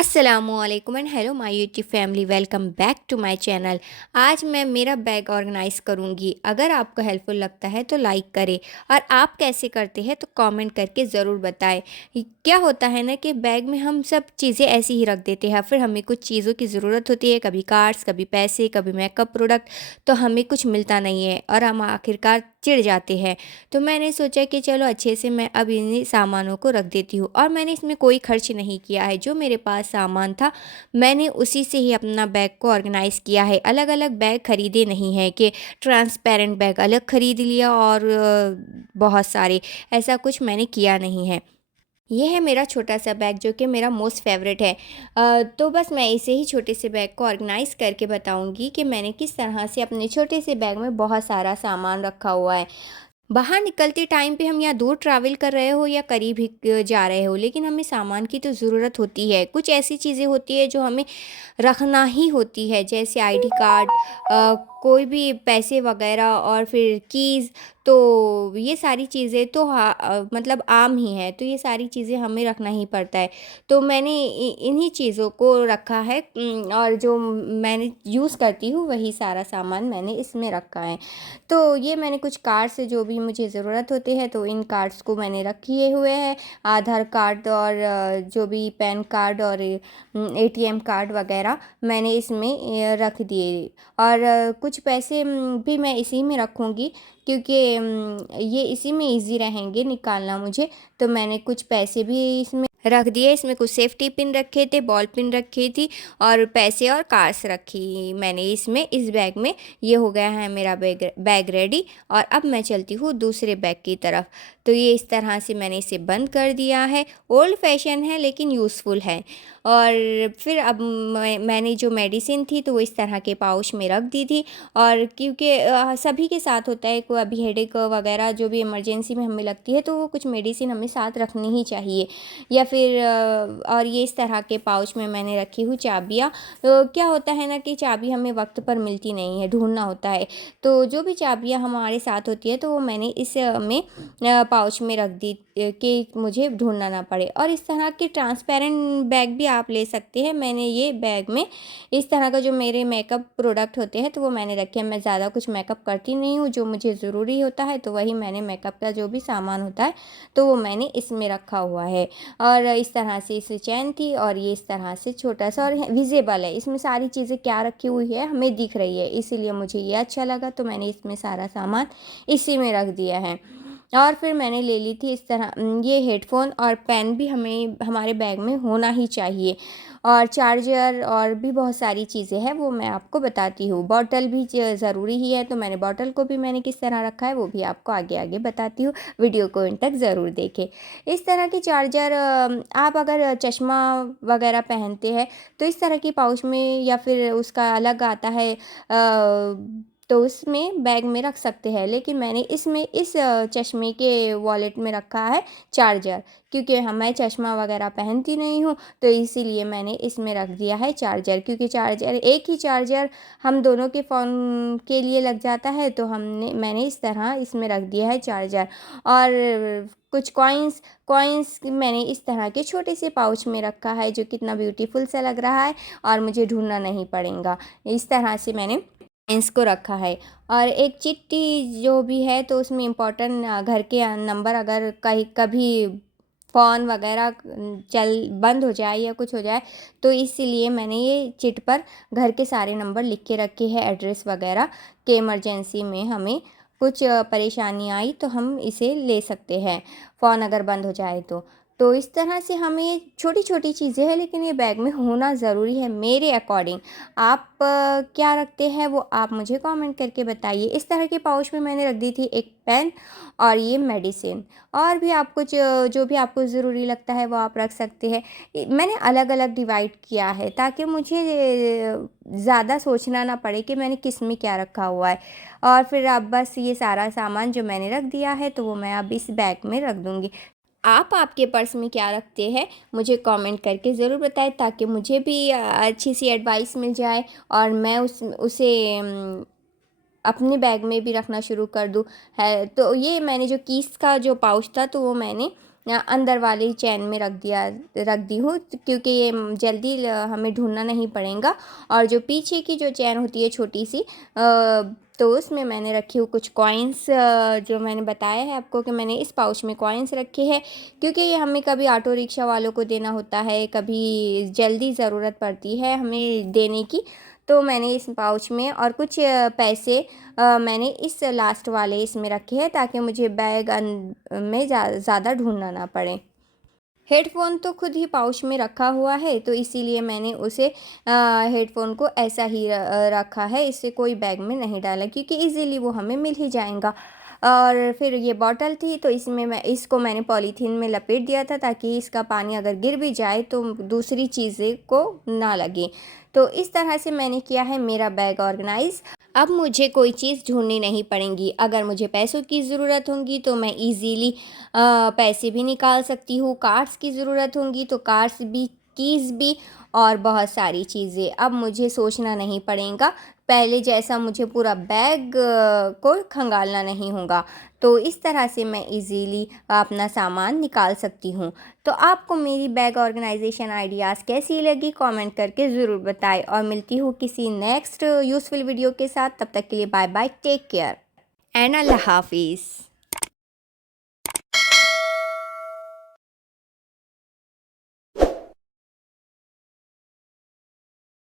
अस्सलामुअलैकुम and hello my YouTube family, welcome back to my channel. आज मैं मेरा बैग ऑर्गेनाइज़ करूंगी। अगर आपको हेल्पफुल लगता है तो लाइक करें और आप कैसे करते हैं तो कमेंट करके ज़रूर बताएं। क्या होता है ना कि बैग में हम सब चीज़ें ऐसी ही रख देते हैं, फिर हमें कुछ चीज़ों की ज़रूरत होती है, कभी कार्ड्स, कभी पैसे, कभी मेकअप प्रोडक्ट, तो हमें कुछ मिलता नहीं है और हम आखिरकार चिढ़ जाते हैं। तो मैंने सोचा कि चलो अच्छे से मैं अब इन्हीं सामानों को रख देती हूँ और मैंने इसमें कोई खर्च नहीं किया है। जो मेरे पास सामान था मैंने उसी से ही अपना बैग को ऑर्गेनाइज़ किया है। अलग अलग बैग खरीदे नहीं है कि ट्रांसपेरेंट बैग अलग खरीद लिया और बहुत सारे, ऐसा कुछ मैंने किया नहीं है। ये है मेरा छोटा सा बैग जो कि मेरा मोस्ट फेवरेट है। तो बस मैं इसे ही छोटे से बैग को ऑर्गेनाइज़ करके बताऊंगी कि मैंने किस तरह से अपने छोटे से बैग में बहुत सारा सामान रखा हुआ है। बाहर निकलते टाइम पे हम या दूर ट्रैवल कर रहे हो या करीब ही जा रहे हो, लेकिन हमें सामान की तो ज़रूरत होती है। कुछ ऐसी चीज़ें होती है जो हमें रखना ही होती है, जैसे आईडी कार्ड, कोई भी पैसे वगैरह और फिर कीज़। तो ये सारी चीज़ें तो मतलब आम ही है, तो ये सारी चीज़ें हमें रखना ही पड़ता है। तो मैंने इन्हीं चीज़ों को रखा है, और जो मैंने यूज़ करती हूँ वही सारा सामान मैंने इसमें रखा है। तो ये मैंने कुछ कार्ड्स से जो भी मुझे ज़रूरत होते हैं तो इन कार्ड्स को मैंने रखे हुए हैं। आधार कार्ड और जो भी पैन कार्ड और एटीएम कार्ड वगैरह मैंने इसमें रख दिए। और कुछ पैसे भी मैं इसी में रखूँगी, क्योंकि ये इसी में इजी रहेंगे निकालना मुझे। तो मैंने कुछ पैसे भी इसमें रख दिए। इसमें कुछ सेफ्टी पिन रखे थे, बॉल पिन रखी थी और पैसे और कार्ड्स रखी मैंने इसमें, इस बैग में। ये हो गया है मेरा बैग रेडी। और अब मैं चलती हूँ दूसरे बैग की तरफ। तो ये इस तरह से मैंने इसे बंद कर दिया है। ओल्ड फैशन है लेकिन यूज़फुल है। और फिर अब मैंने जो मेडिसिन थी तो वो इस तरह के पाउच में रख दी थी। और क्योंकि सभी के साथ होता है, कोई अभी हेडेक वगैरह जो भी इमरजेंसी में हमें लगती है तो वो कुछ मेडिसिन हमें साथ रखनी ही चाहिए। या फिर और ये इस तरह के पाउच में मैंने रखी हुई चाबियाँ। तो क्या होता है ना कि चाबी हमें वक्त पर मिलती नहीं है, ढूंढना होता है। तो जो भी चाबियाँ हमारे साथ होती है तो वो मैंने इस में पाउच में रख दी कि मुझे ढूंढना ना पड़े। और इस तरह के ट्रांसपेरेंट बैग भी आप ले सकते हैं। मैंने ये बैग में इस तरह का जो मेरे मेकअप प्रोडक्ट होते हैं तो वो मैंने रखे हैं। मैं ज़्यादा कुछ मेकअप करती नहीं हूँ, जो मुझे ज़रूरी होता है तो वही मैंने मेकअप का जो भी सामान होता है तो वो मैंने इसमें रखा हुआ है। और इस तरह से इस चैन थी और ये इस तरह से छोटा सा और विजिबल है। इसमें सारी चीज़ें क्या रखी हुई है हमें दिख रही है, इसीलिए मुझे ये अच्छा लगा तो मैंने इसमें सारा सामान इसी में रख दिया है। और फिर मैंने ले ली थी इस तरह ये हेडफोन और पेन भी हमें हमारे बैग में होना ही चाहिए। और चार्जर और भी बहुत सारी चीज़ें हैं वो मैं आपको बताती हूँ। बॉटल भी ज़रूरी ही है, तो मैंने बॉटल को भी मैंने किस तरह रखा है वो भी आपको आगे आगे बताती हूँ। वीडियो को इन तक ज़रूर देखें। इस तरह की चार्जर, आप अगर चश्मा वगैरह पहनते हैं तो इस तरह की पाउच में या फिर उसका अलग आता है, तो उसमें बैग में रख सकते हैं। लेकिन मैंने इसमें इस चश्मे के वॉलेट में रखा है चार्जर, क्योंकि मैं चश्मा वगैरह पहनती नहीं हूँ तो इसीलिए मैंने इसमें रख दिया है चार्जर। क्योंकि चार्जर एक ही चार्जर हम दोनों के फ़ोन के लिए लग जाता है, तो मैंने इस तरह इसमें रख दिया है चार्जर। और कुछ कॉइन्स मैंने इस तरह के छोटे से पाउच में रखा है, जो कितना ब्यूटीफुल सा लग रहा है और मुझे ढूंढना नहीं पड़ेगा। इस तरह से मैंने इसको रखा है। और एक चिट्ठी जो भी है तो उसमें इम्पोर्टेंट घर के नंबर, अगर कहीं कभी फ़ोन वगैरह चल बंद हो जाए या कुछ हो जाए तो इसीलिए मैंने ये चिट पर घर के सारे नंबर लिख के रखे हैं, एड्रेस वगैरह, के इमरजेंसी में हमें कुछ परेशानी आई तो हम इसे ले सकते हैं, फ़ोन अगर बंद हो जाए तो इस तरह से हमें छोटी छोटी चीज़ें हैं लेकिन ये बैग में होना ज़रूरी है मेरे अकॉर्डिंग। आप क्या रखते हैं वो आप मुझे कमेंट करके बताइए। इस तरह के पाउच में मैंने रख दी थी एक पेन और ये मेडिसिन। और भी आप कुछ जो भी आपको ज़रूरी लगता है वो आप रख सकते हैं। मैंने अलग अलग डिवाइड किया है ताकि मुझे ज़्यादा सोचना ना पड़े कि मैंने किस में क्या रखा हुआ है। और फिर अब बस ये सारा सामान जो मैंने रख दिया है तो वो मैं अब इस बैग में रख दूँगी। आप आपके पर्स में क्या रखते हैं मुझे कमेंट करके ज़रूर बताएं, ताकि मुझे भी अच्छी सी एडवाइस मिल जाए और मैं उसे अपने बैग में भी रखना शुरू कर दूँ। है तो ये मैंने जो कीस का जो पाउच था तो वो मैंने अंदर वाली चैन में रख दी हूँ, क्योंकि ये जल्दी हमें ढूंढना नहीं पड़ेगा। और जो पीछे की जो चैन होती है छोटी सी, तो उसमें मैंने रखी हूँ कुछ कॉइन्स, जो मैंने बताया है आपको कि मैंने इस पाउच में कॉइन्स रखे हैं, क्योंकि ये हमें कभी ऑटो रिक्शा वालों को देना होता है, कभी जल्दी ज़रूरत पड़ती है हमें देने की। तो मैंने इस पाउच में और कुछ पैसे मैंने इस लास्ट वाले इसमें रखे हैं, ताकि मुझे बैग में ज़्यादा ढूंढना ना पड़े। हेडफ़ोन तो खुद ही पाउच में रखा हुआ है, तो इसीलिए मैंने उसे हेडफ़ोन को ऐसा ही रखा है, इसे कोई बैग में नहीं डाला, क्योंकि इजीली वो हमें मिल ही जाएगा। और फिर ये बॉटल थी, तो इसमें मैंने पॉलीथीन में लपेट दिया था, ताकि इसका पानी अगर गिर भी जाए तो दूसरी चीज़ें को ना लगे। तो इस तरह से मैंने किया है मेरा बैग ऑर्गेनाइज़। अब मुझे कोई चीज़ ढूँढनी नहीं पड़ेंगी। अगर मुझे पैसों की ज़रूरत होगी तो मैं ईज़िली पैसे भी निकाल सकती हूँ, कार्ड्स की ज़रूरत होंगी तो कार्ड्स भी, कीज़ भी, और बहुत सारी चीज़ें। अब मुझे सोचना नहीं पड़ेगा, पहले जैसा मुझे पूरा बैग को खंगालना नहीं होगा। तो इस तरह से मैं ईज़िली अपना सामान निकाल सकती हूँ। तो आपको मेरी बैग ऑर्गेनाइजेशन आइडियाज़ कैसी लगी, कमेंट करके ज़रूर बताएं। और मिलती हूँ किसी नेक्स्ट यूज़फुल वीडियो के साथ। तब तक के लिए bye bye, take care and अल्लाह हाफिज़।